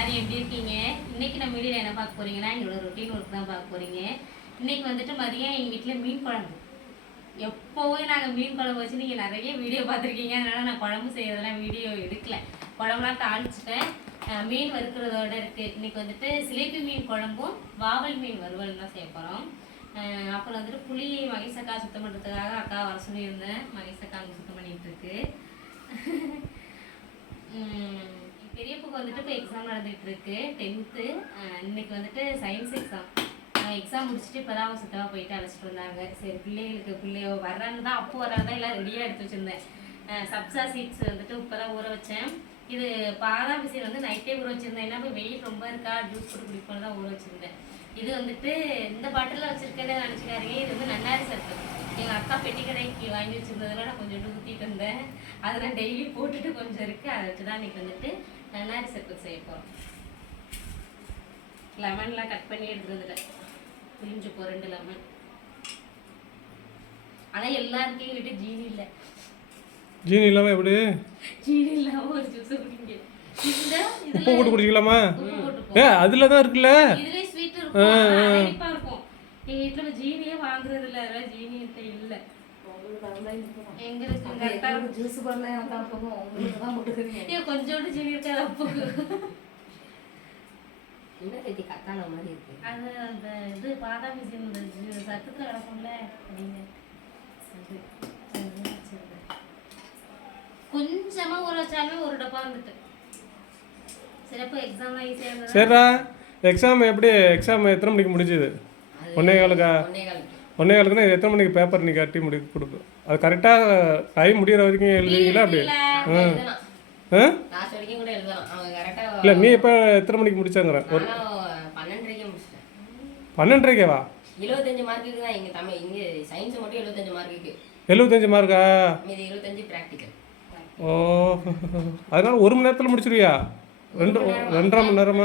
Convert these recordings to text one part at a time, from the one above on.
எல்லாரும் எப்படி இருக்கீங்க? இன்னைக்கு நம்ம வீடியோல என்ன பார்க்க போறீங்கன்னா எங்களோட ரொட்டீன் ஒர்க் தான் பார்க்க போறீங்க. இன்னைக்கு வந்துட்டு மதியம் எங்க வீட்டில் மீன் குழம்பு. எப்போவும் நாங்கள் மீன் குழம்பு வச்சு நீங்கள் நிறைய வீடியோ பார்த்துருக்கீங்க. அதனால நான் குழம்பு செய்யறதெல்லாம் வீடியோ எடுக்கல. குழம்புலாம் தாளிச்சிட்டேன். மீன் வறுக்கிறதோட இருக்கு. இன்னைக்கு வந்துட்டு சிலேபி மீன் குழம்பும் வாவல் மீன் வறுவல் தான் செய்ய போகிறோம் அப்புறம் வந்துட்டு புளி மகேசக்கா சுத்தம் பண்ணுறதுக்காக அக்கா வர சொல்லியிருந்தேன். மகேசக்கா அங்கே சுத்தம் பண்ணிட்டு இருக்கு. பெரியப்புக்கு வந்துட்டு இப்போ எக்ஸாம் நடந்துட்டு இருக்கு டென்த்து இன்னைக்கு வந்துட்டு சயின்ஸ் எக்ஸாம் எக்ஸாம் முடிச்சுட்டு இப்போ தான் அவங்க சுத்தமாக போயிட்டு அழைச்சிட்டு வந்தாங்க. சரி பிள்ளைகளுக்கு பிள்ளையோ வர்றான்னு தான் அப்போ வராதான் எல்லாம் ரெடியாக எடுத்து வச்சுருந்தேன். சப்ஸா சீட்ஸ் வந்துட்டு இப்போ தான் ஊற வச்சேன். இது பாதாம் பிசின் வந்து நைட்டே ஊற வச்சுருந்தேன். ஏன்னா இப்போ வெயில் ரொம்ப இருக்கா ஜூஸ் போட்டு குடிப்போம் தான் ஊற வச்சுருந்தேன். இது வந்துட்டு இந்த பாட்டில் வச்சுருக்கேன்னு நினச்சிக்காருங்க இது வந்து நன்னாரி சத்தம் எங்கள் அக்கா பெட்டி கடைக்கு வாங்கி வச்சிருந்ததுல நான் கொஞ்சம் ஊற்றிட்டு இருந்தேன் அதை நான் டெய்லி போட்டுட்டு கொஞ்சம் இருக்குது அதை வச்சு தான் இன்னைக்கு வந்துட்டு நன்னாரி சத்து செய்ய போகிறோம் லெமன்லாம் கட் பண்ணி எடுத்துருந்துல புரிஞ்சு போ ரெண்டு லெமன் ஆனால் எல்லாருக்கும் வீட்டு ஜீனி இல்லை. ஜீனி இல்லாமல் எப்படி? ஜீனி இல்லாமல் ஒரு ஜூஸ் குடிங்க. உப்பு போட்டு குடிக்கலாமா? ஏ அதில் தான் இருக்குல்ல? இதுலயே ஸ்வீட் இருக்கும் இருக்கும். எங்க வீட்ல இப்ப ஜீனியே வாங்குறது இல்ல ஜீனி இல்ல. இருக்கு ஜூஸ் பண்ணல எனக்கு தான் போகும் உங்களுக்கு தான் போட்டுக்கிறீங்க ஏன் கொஞ்சோண்டு ஜீனி அப்புக்கு என்ன கட்டி கத்தான மாதிரி இருக்கு? அது அந்த இது பாதாம் மிஷின் இந்த ஜூ- சத்தத்துல கிடக்கும்ல அப்படின்னு. கொஞ்சமா ஊற வச்சாலுமே ஒரு டப்பா வந்துட்டு. சிறப்பு எக்ஸாம்லாம் ஈஸியாக இருந்தது சரிடா எக்ஸாம் எப்படி எக்ஸாம் எத்தனை மணிக்கு முடிஞ்சுது? ஒன்னே காலுக்கா? ஒன்னே காலுக்கு. ஒன்னே காலுக்குன்னா எத்தனை மணிக்கு பேப்பர் நீ கட்டி முடி கொடுக்கும் அது கரெக்டாக டைம் முடியிற வரைக்கும் எழுதுவீங்களா அப்படி? ஆ. இல்லை நீ இப்போ எத்தனை மணிக்கு முடிச்சாங்கிற? ஒரு பன்னெண்டரைக்கேவா? இருபத்தஞ்சு மார்க்குக்கு தான் இங்க தமிழ் இங்க சயின்ஸ் மட்டும் எழுபத்தஞ்சு மார்க்குக்கு எழுபத்தஞ்சு மார்க்கா மீதி இருபத்தஞ்சு ப்ராக்டிக்கல் ஓ அதனால ஒரு மணி நேரத்தில் முடிச்சிருவியா? ரெண்டு ரெண்டரை மணி நேரம்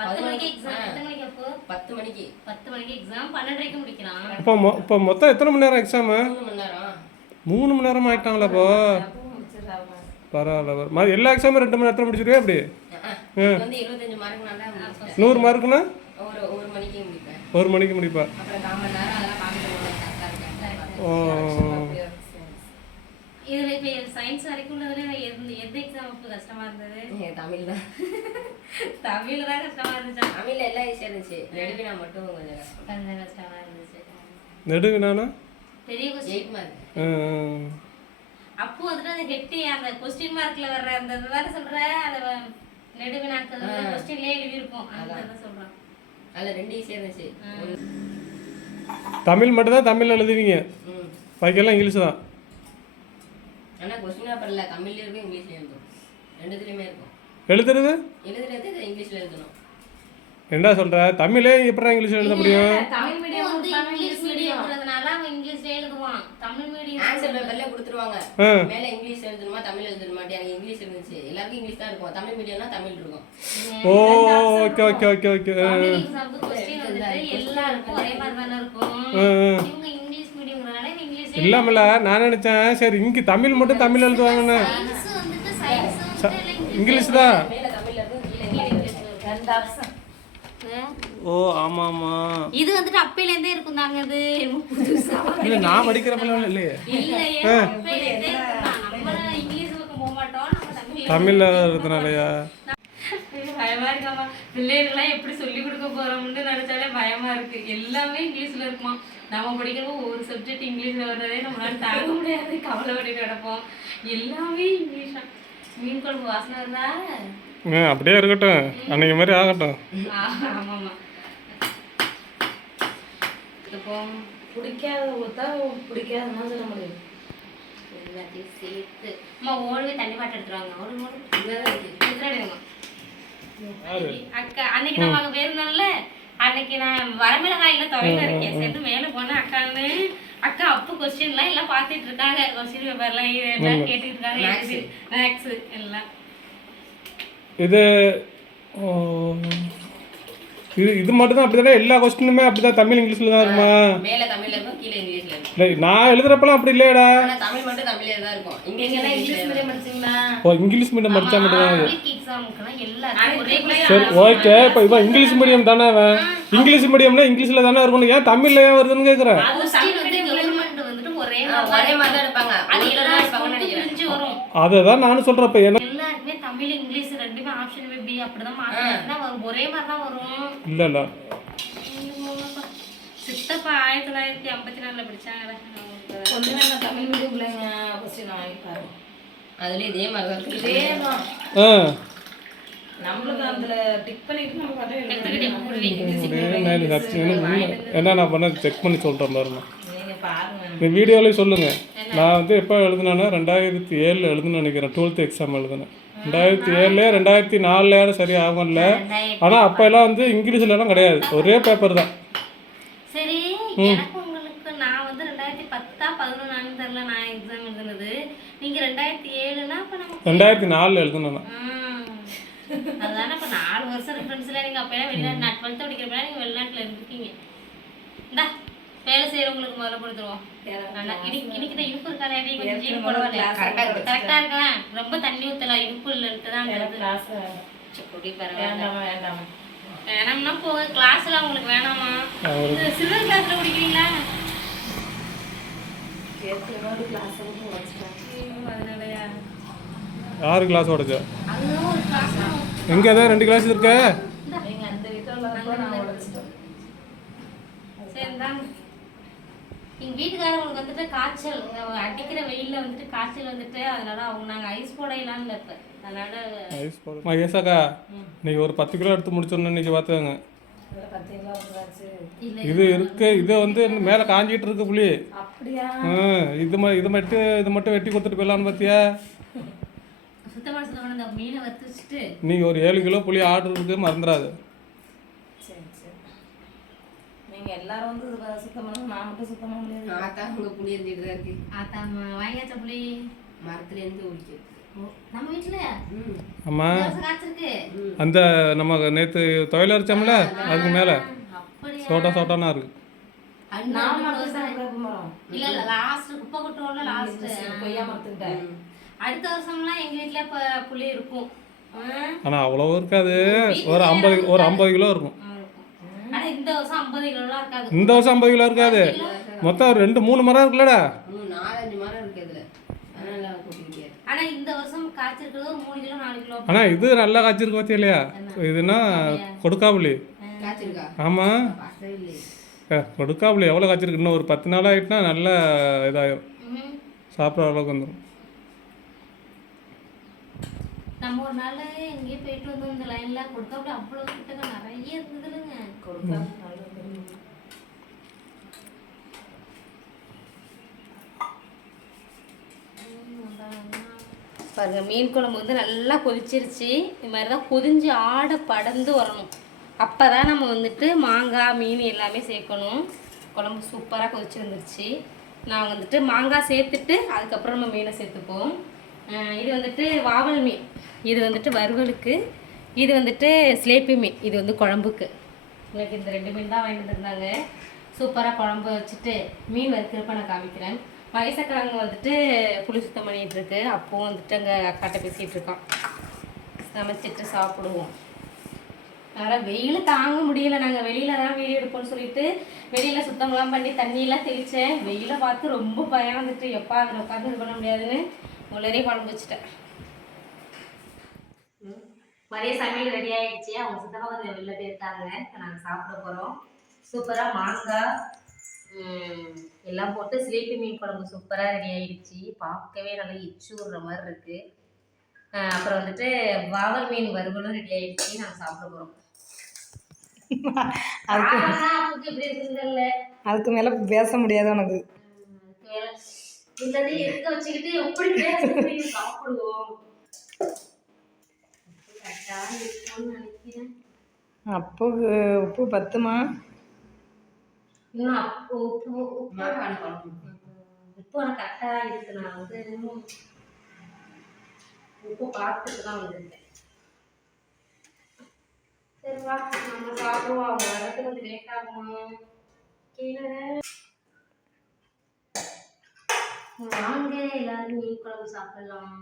பத்து மணிக்கு எக்ஸாம் எத்தனை மணிக்கு அப்போ? பத்து மணிக்கு. பத்து மணிக்கு எக்ஸாம் பன்னெண்டரைக்கு முடிக்கலாம். இப்போ மொ இப்போ மொத்தம் எத்தனை மணி நேரம் எக்ஸாமு மூணு மணி நேரம். மூணு மணி நேரம் ஆகிட்டாங்களா இப்போ பரவாயில்ல பரவாயில்ல. ம- எல்லா எக்ஸாமும் ரெண்டு மணி நேரத்தில் முடிச்சிருவியா அப்படி வந்து இருபத்தஞ்சு மார்க் நூறு மார்க்குன்னா ஒரு ஒரு மணிக்கு முடிப்பேன். ஒரு மணிக்கு முடிப்பா. அப்புறம் கால் மணி நேரம் அதெல்லாம் பார்த்துட்டு கரெக்டாக இருக்கேன் ஓ இதுல இப்ப சயின்ஸ் வரைக்கும் உள்ளதுல எந்த எந்த எக்ஸாம் அப்போ கஷ்டமா இருந்தது? தமிழ் தான் தமிழ் தான் கஷ்டமா இருந்துச்சா? தமிழ்ல எல்லாம் ஈஸியாக இருந்துச்சு. நெடுவினா மட்டும் கொஞ்சம் கஷ்டம். கொஞ்சம் கஷ்டமா இருந்துச்சு. நெடுவினானா? பெரிய கொஸ்டின் மார்க் அப்போ வந்துட்டு அந்த ஹெட்டி அந்த கொஸ்டின் மார்க்ல வர்ற அந்த வேற சொல்ற? அந்த நெடுவினாக்கள் கொஸ்டின்லயே எழுதியிருப்போம். இதை சொல்றேன் அதில் ரெண்டு ஈஸியாக இருந்துச்சு. தமிழ் மட்டும்தான் தமிழ் எழுதுவீங்க. ம். பாக்கியெல்லாம் இங்கிலீஷ் தான். ஆனால் கொஸ்டின் பேப்பரில் தமிழ்லேயும் இருக்கும் இங்கிலீஷ்லேயும் இருக்கும் ரெண்டுத்துலேயுமே இருக்கும். எழுதுறது? எழுதுறது இங்கிலீஷில் எழுதணும். என்ன சொல்ற? தமிழே எப்படா இங்கிலீஷ் எழுத முடியும்? தமிழ் இப்போ வந்து இங்கிலீஷ் மீடியம்ன்றதுனால அவன் இங்கிலீஷ்ல எழுதுவான். தமிழ் மீடியம் ஆன்சர் பேப்பர்ல கொடுத்துருவாங்க. மேல இங்கிலீஷ் எழுதணுமா தமிழ் எழுதணுமா? எனக்கு இங்கிலீஷ் இருந்துச்சு. எல்லாருக்கும் இங்கிலீஷ் தான் இருக்கும். தமிழ் மீடியம்னா தமிழ் இருக்கும். Oh okay okay okay okay எல்லாருக்கும் ஒரே மாதிரி தானே இருக்கும். இவங்க இல்லாமல நான் நினைச்சேன் சரி இங்க தமிழ் மட்டும் தமிழ் எழுதுவாங்கன்னு. இங்கிலீஷ் தான் ஓ ஆமா ஆமா இது வந்துட்டு அப்பையில இருந்தே இருக்கும் தாங்க இது இல்ல நான் படிக்கிறப்பெல்லாம் இல்லையே இல்லையே அப்பையில இருந்தே இருக்குதான். நம்ம இங்கிலீஷ் பக்கம் போக மாட்டோம் நம்ம தமிழ் தமிழ்ல இருக்கிறதுனாலயா? பயமா இருக்காமா பிள்ளைகளுக்கெல்லாம் எப்படி சொல்லி கொடுக்க போறோம்னு நினைச்சாலே பயமா இருக்கு. எல்லாமே இங்கிலீஷ்ல இருக்குமா? நம்ம படிக்கிறப்போ ஒரு சப்ஜெக்ட் இங்கிலீஷ்ல வர்றதே நம்மளால தாங்க முடியாது. கவலைப்பட்டு கிடப்போம். எல்லாமே இங்கிலீஷ் தான். மீன் குழம்பு வாசனை இருந்தா அப்படியே இருக்கட்டும். அன்னைக்கு மாதிரி ஆகட்டும். ஆ, ஆமாமா இப்போ பிடிக்காத ஊத்தா பிடிக்காதுன்னா சொல்ல முடியும் எல்லாத்தையும் சேர்த்து. அம்மா ஓடுவே தண்ணி பாட்டு எடுத்துருவாங்க அக்கா அன்னைக்கு நம்ம அங்க போயிருந்தோம்ல அன்னைக்கு நான் வரமிளகாயில துவையில இருக்கேன் சேர்ந்து மேல போனேன். அக்கான்னு அக்கா அப்போ கொஸ்டின்லாம் எல்லாம் பார்த்துட்டு இருக்காங்க. கொஸ்டின் பேப்பர்லாம் எல்லாம் கேட்டுட்டு இருக்காங்க மேக்ஸ் எல்லாம். இது இது இது மட்டும் தான் அப்படி எல்லா கொஸ்டினுமே அப்படி தான் தமிழ் இங்கிலீஷில் தான் இருக்குமா? மேல தமிழ்ல இருக்கும் கீழே இங்கிலீஷ்ல இருக்கும். இல்லை நான் எழுதுறப்பெல்லாம் அப்படி இல்லையடா. ஆனா தமிழ் மட்டும் தமிழ்ல தான் இருக்கும். இங்கிலீஷ்ல இங்கிலீஷ் மீடியம் படிச்சீங்களா? ஓ இங்கிலீஷ் மீடியம் படித்தா மட்டும் தான் எக்ஸாமுக்குலாம் ஒரே சரி ஓகே இப்போ இவன் இங்கிலீஷ் மீடியம் தானே அவன் இங்கிலீஷ் மீடியம்னா இங்கிலீஷில் தானே இருக்கணும். ஏன் தமிழில் ஏன் வருதுன்னு கேட்குறேன் அது கொஸ்டின் வந்து கவர்மெண்ட் வந்துட்டு ஒரே ஒரே மாதிரி தான் எடுப்பாங்க. அது எடுப்பாங்கன்னு எல்லாருக்கும் நினைக்கிறேன். பிரிஞ்சு வரும். அதை தான் நானும் சொல்கிறேன் இப்போ என்ன எல்லாருக்குமே தமிழ் இங்கிலீஷ் அப்படிதான் மாத்தி வரும். ஒரே மாதிரி தான் வரும். இல்லை இல்லை. சித்தப்பா ஆயிரத்தி தொள்ளாயிரத்தி ஐம்பத்தி நாலுல படிச்சாங்க கொஞ்ச நேரம் தமிழ் மீடியம் பிள்ளைங்க கொஸ்டின் வாங்கி பாருங்க. அதுல இதே மாதிரி தான் இருக்கு. இதே தான். ஆ. நம்மளுக்கு அதுல டிக் பண்ணிட்டு நம்ம கதை நான் என்ன நான் பண்ண செக் பண்ணி சொல்கிறேன் பாருங்க. நீங்க பாருங்க. இந்த வீடியோலேயே சொல்லுங்கள் நான் வந்து எப்போ எழுதுனேன்னா ரெண்டாயிரத்தி ஏழில் எழுதுன்னு நினைக்கிறேன். டுவெல்த் எக்ஸாம் எழுதுனேன். ரெண்டாயிரத்தி ஏழு ரெண்டாயிரத்தி நாலுல சரி ஆகும்ல ஆனால் அப்போ எல்லாம் வந்து இங்கிலீஷ்லலாம் கிடையாது. ஒரே பேப்பர் தான். சரி உங்களுக்கு நான் வந்து ரெண்டாயிரத்தி பத்தா பதினொன்னு தெரியல நான் எக்ஸாம் எழுதுனது. நீங்க ரெண்டாயிரத்தி ஏழுனா ரெண்டாயிரத்தி நாலில் எழுதுனேன் நான். ம். அதானே இப்ப நாலு வருஷம் டிஃபரன்ஸ்ல நீங்க அப்ப வெளிநாட்டு நான் டுவெல்த் படிக்கிறப்ப நீங்க வெளிநாட்டுல இருந்திருக்கீங்க. இந்தா வேலை செய்யறவங்களுக்கு முதல்ல கொடுத்துருவோம். நல்லா இன்னைக்கு இன்னைக்கு தான் இனிப்பு இருக்காதே கொஞ்சம் ஜீனி போடவில்லை கரெக்டா இருக்கு. கரெக்டா இருக்கலாம் ரொம்ப தண்ணி ஊத்தல இனிப்பு இல்லைன்ட்டு தான் அந்த இது. கிளாஸ் அப்படி பரவாயில்ல. வேணாம்னா போக கிளாஸ்ல உங்களுக்கு வேணாமா? சில்வர் கிளாஸ்ல குடிக்கிறீங்களா? ஆறு கிளாஸ் உடச்சா? அதுதான் ஒரு கிளாஸ் எங்கே தான் ரெண்டு கிளாஸ் இருக்க. நீங்க அந்த வீட்டில் உள்ளப்போ நான் உடச்சிட்டேன் சரிதான் எங்க வீட்டுக்காரங்களுக்கு வந்துட்டு காய்ச்சல். அடிக்கிற வெயில்ல வந்துட்டு காய்ச்சல் வந்துட்டு அதனால அவங்க நாங்க ஐஸ் போடையலாம்னு இப்ப. அதனால ஐஸ் போடு ஏசாக்கா இன்னைக்கு ஒரு பத்து கிலோ எடுத்து முடிச்சோன்னு இன்னைக்கு பார்த்துக்கோங்க இல்ல இது இருக்கு இது வந்து மேலே காஞ்சிட்டு இருக்கு புளி இது ம இது மட்டும் இது மட்டும் வெட்டி கொடுத்துட்டு போயிடலான்னு பார்த்தியா இன்னைக்கு ஒரு ஏழு கிலோ புளி ஆர்டர் இருக்கு மறந்துடாது சரி சரி நீங்க எல்லாரும் வந்து சுத்தம் பண்ணணும். நான் மட்டும் சுத்தம் பண்ண முடியாது. ஆத்தா உங்க புளி எரிஞ்சிட்டு தான் இருக்கு. ஆத்தாமா வாங்கியாச்ச புளி? மரத்துல இருந்து ஒழிக்கிறது ஓ, நம்ம வீட்டுல? ம். ஆமாம் இந்த வருஷம் காய்ச்சிருக்கு. அந்த நம்ம நேற்று துவையல் அரைச்சோம்ல அதுக்கு மேலே. சோட்டா சோட்டானா இருக்கு. அண்ணா, நான் ஒரு மட்டும் வருஷம் தான் வேப்ப மரம் இல்ல இல்ல லாஸ்ட் குப்பை கொட்டுவோம்ல லாஸ்ட் கொய்யா மரத்துக்கிட்ட அடுத்த வருஷம்லாம் எங்க வீட்ல இப்ப புளி இருக்கும். ஆ, ஆனால் அவ்வளோ இருக்காது. ஒரு ஐம்பது ஒரு ஐம்பது கிலோ இருக்கும். ஆனா இந்த வருஷம் ஐம்பது கிலோலாம் இருக்காது. இந்த வருஷம் ஐம்பது கிலோ இருக்காது. மொத்தம் ஒரு ரெண்டு மூணு மரம் இருக்குல்லடா. நாலஞ்சு மரம் இருக்கு ஆனா இந்த வருஷம் காய்ச்சிருக்கிறது ஒரு மூணு கிலோ நாலு கிலோ. ஆனால் இது நல்லா காய்ச்சிருக்கு பார்த்தியா இல்லையா? இதுனா பார்த்தே இல்லையே? கொடுக்காப்புளி எவ்வளோ காய்ச்சிருக்கு? இன்னும் ஒரு பத்து நாள் ஆகிட்டுனா நல்லா இதாகிடும் ம்ஹும். சாப்பிட்ற அளவுக்கு வந்துடும் நம்ம ஒரு நாள் எங்கேயோ போயிட்டு வந்தோம் இந்த லைன்ல கொடுக்காப்புல அவ்வளவு கிட்டங்க நிறைய இருந்தது இல்லைங்க கொடுத்தா நல்லது பாருங்க மீன் குழம்பு வந்து நல்லா கொதிச்சிருச்சு. இது மாதிரி தான் கொதிஞ்சு ஆடை படர்ந்து வரணும். அப்போ தான் நம்ம வந்துட்டு மாங்காய் மீன் எல்லாமே சேர்க்கணும். குழம்பு சூப்பராக கொதிச்சு வந்துருச்சு நான் வந்துட்டு மாங்காய் சேர்த்துட்டு அதுக்கப்புறம் நம்ம மீனை சேர்த்துப்போம். இது வந்துட்டு வாவல் மீன். இது வந்துட்டு வறுவலுக்கு இது வந்துட்டு சிலேப்பி மீன் இது வந்து குழம்புக்கு. எனக்கு இந்த ரெண்டு மீன் தான் வாங்கிட்டு இருந்தாங்க சூப்பராக குழம்பு வச்சுட்டு மீன் வறுக்கிறப்ப நான் காமிக்கிறேன். வயசக்காரங்க வந்துட்டு புளி சுத்தம் பண்ணிகிட்டு இருக்கு. அப்போ வந்துட்டு அங்கே அக்காட்ட பேசிகிட்டு இருக்கான். சமைச்சிட்டு சாப்பிடுவோம். அதனால் வெயில் தாங்க முடியல. நாங்கள் வெளியில தான் வீடியோ எடுப்போம்னு சொல்லிட்டு வெளியில் சுத்தம்லாம் பண்ணி தண்ணியெல்லாம் தெளித்தேன் வெயிலை பார்த்து ரொம்ப பயம் வந்துட்டு. எப்பா அதில் உட்காந்து இது பண்ண முடியாதுன்னு உள்ளரே குழம்பு வச்சுட்டேன். மதிய சமையல் ரெடி ஆயிடுச்சு. அவங்க சுத்தமாக கொஞ்சம் வெளில போயிருக்காங்க. நாங்கள் சாப்பிட போகிறோம் சூப்பராக மாங்காய் எல்லாம் போட்டு சிலேப்பி மீன் குழம்பு சூப்பராக ரெடி ஆயிடுச்சு. பார்க்கவே நல்லா எச்சு விடுற மாதிரி இருக்கு. அஹ் அப்புறம் வந்துட்டு வாவல் மீன் வறுவலும் ரெடி ஆயிடுச்சு. நாங்கள் சாப்பிட போகிறோம் அதுக்கு மேல பேச முடியாது உனக்கு. இருக்க வச்சுக்கிட்டு எப்படி சாப்பிடுவோம். அப்போ உப்பு பத்துமா? இன்னும் அப்போ உப்பு உப்பு உப்பு எனக்கு கரெக்டாக இருக்கு. நான் வந்து உப்பு பார்த்துட்டு தான் வந்திருக்கேன். சரி வா. நம்ம நாங்க சாப்பிடுவோம். அவங்க வரது கொஞ்சம் லேட் ஆகுமா? கீழே. வாங்க எல்லாரும் மீன் குழம்பு சாப்பிடலாம்.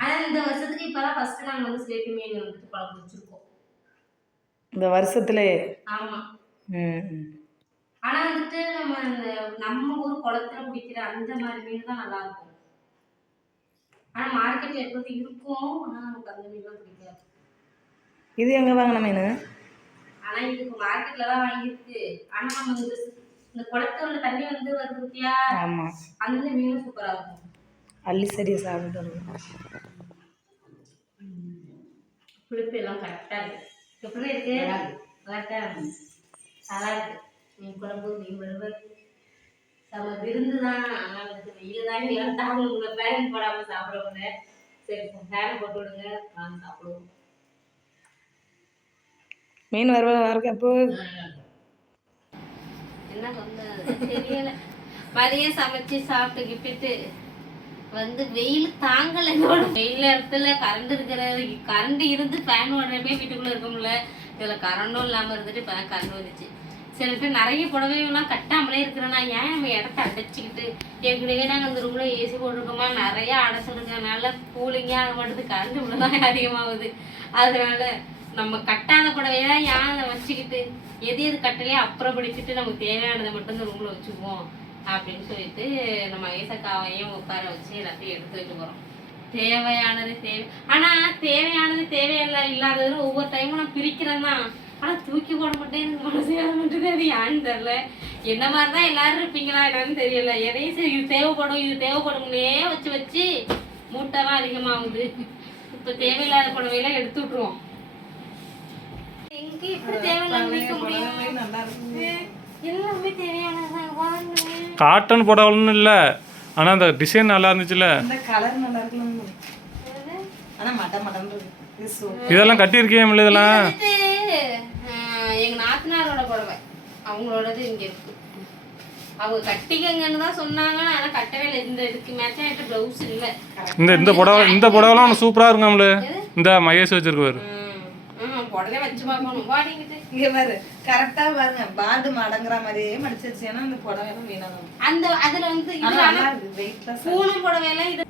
ஆனா இந்த வருஷத்துக்கு இப்பதான் ஃபர்ஸ்ட் நாங்க வந்து சிலேபி மீன் வந்துட்டு குழம்பு வச்சிருக்கோம் இந்த வருஷத்துலே? ஆமா. ம் ஆனா வந்துட்டு நம்ம அந்த நம்ம ஊர் குளத்துல பிடிக்கிற அந்த மாதிரி மீன் தான் நல்லா இருக்கும். ஆனா மார்க்கெட்ல எப்போதும் இருக்கும் ஆனா நமக்கு அந்த மீன்லாம் பிடிக்காது. இது எங்கே வாங்கின மீன்? ஆனா இதுக்கு மார்க்கெட்ல தான் வாங்கியிருக்கு. ஆனா நம்ம இந்த இந்த குளத்துல உள்ள தண்ணி வந்து வருது ஆமாம் அந்த மீனும் சூப்பரா இருக்கும். அள்ளி சரியாக சாப்பிட்டு புளிப்பு எல்லாம் கரெக்டா இருக்கு. எப்படி இருக்கு? நல்லா இருக்கா. நல்லா இருக்கு? மீன் குழம்பு மீன் வறுவல் நம்ம விருந்து தான். ஆனா வந்து வெயில் தான் எல்லாம் தாங்க உங்களை ஃபேன் போடாம சாப்பிடுவோங்க சரி ஃபேன் போட்டு விடுங்க. வாங்க சாப்பிடுவோம். மீன் வறுவல் இருக்கு அப்போ என்ன சொன்னது தெரியல. மதியம் சமைச்சு சாப்பிட்டு கிப்பிட்டு வந்து வெயில் தாங்கல வெயில் நேரத்துல கரண்ட் இருக்கிறது கரண்ட் இருந்து ஃபேன் ஓடுறப்பே வீட்டுக்குள்ள இருக்க முடியல. இதுல கரண்டும் இல்லாம இருந்துட்டு இப்போ கரண்ட் வந்துச்சு. சில பேர் நிறைய புடவைகள்லாம் கட்டாமலே இருக்கிறேன்னா ஏன் நம்ம இடத்த அடைச்சிக்கிட்டு? ஏற்கனவே நாங்கள் அந்த ரூம்ல ஏசி போட்டிருக்கோமா? நிறைய அடைச்சிருக்கனால இருக்கறனால கூலிங்கே ஆக மாட்டேது. கரண்ட் இவ்வளோதான் அதிகமாகுது. அதனால நம்ம கட்டாத புடவையெல்லாம் ஏன் அதை வச்சுக்கிட்டு எது எது கட்டலையோ அப்புறம் நமக்கு தேவையானதை மட்டும் இந்த ரூம்ல வச்சுக்குவோம். அப்படின்னு சொல்லிட்டு நம்ம ஐசக்காவையும் உட்கார வச்சு எல்லாத்தையும் எடுத்து வைக்க போறோம். தேவையானது தேவை ஆனா தேவையானது தேவையில்ல இல்லாதது ஒவ்வொரு டைமும் நான் பிரிக்கிறேன் தான். ஆனா தூக்கி போட மாட்டேன் எனக்கு மனசு வர மாட்டேது அது ஏன்னு தெரியல. என்ன மாதிரி தான் எல்லாரும் இருப்பீங்களா என்னன்னு தெரியல. எதையும் சரி இது தேவைப்படும் இது தேவைப்படும்னே வச்சு வச்சு மூட்டைலாம் அதிகமாகுது. இப்ப தேவையில்லாத புடவையெல்லாம் எடுத்து விட்டுருவோம். எங்க இப்படி தேவையில்லாம நிக்க முடியும்? எல்லாமே தேவையானதான் வாங்க காட்டன் புடவைன்னு இல்லை. ஆனால் அந்த டிசைன் நல்லா இருந்துச்சுல்ல ஆனால் இதெல்லாம் கட்டியிருக்கேன் இதெல்லாம்? வந்துட்டு ஆஹ், எங்க நாத்தனாரோட புடவை. அவங்களோடது இங்க இருக்கு. அவங்க கட்டிக்கங்கன்னு தான் சொன்னாங்க. ஆனா கட்டவே இல்லை. இந்த இதுக்கு மேட்ச் ஆயிட்டு ப்ளவுஸ் இல்ல. இந்த இந்த புடவை இந்த புடவைலாம் சூப்பராக இருக்கும்ல. இந்த மகேஷ் வச்சிருக்காரு ம், புடவை வச்சு பார்க்கணும். வாடிங்கிட்டு இங்க பாரு. கரெக்டா பாருங்க. பாண்டு மடங்குற மாதிரியே மடிச்சு வச்சேன்னா இந்த புடவை எல்லாம் வீணாகும் அந்த அதுல வந்து வெயிட்லெஸ் பூனம் புடவையெல்லாம் இது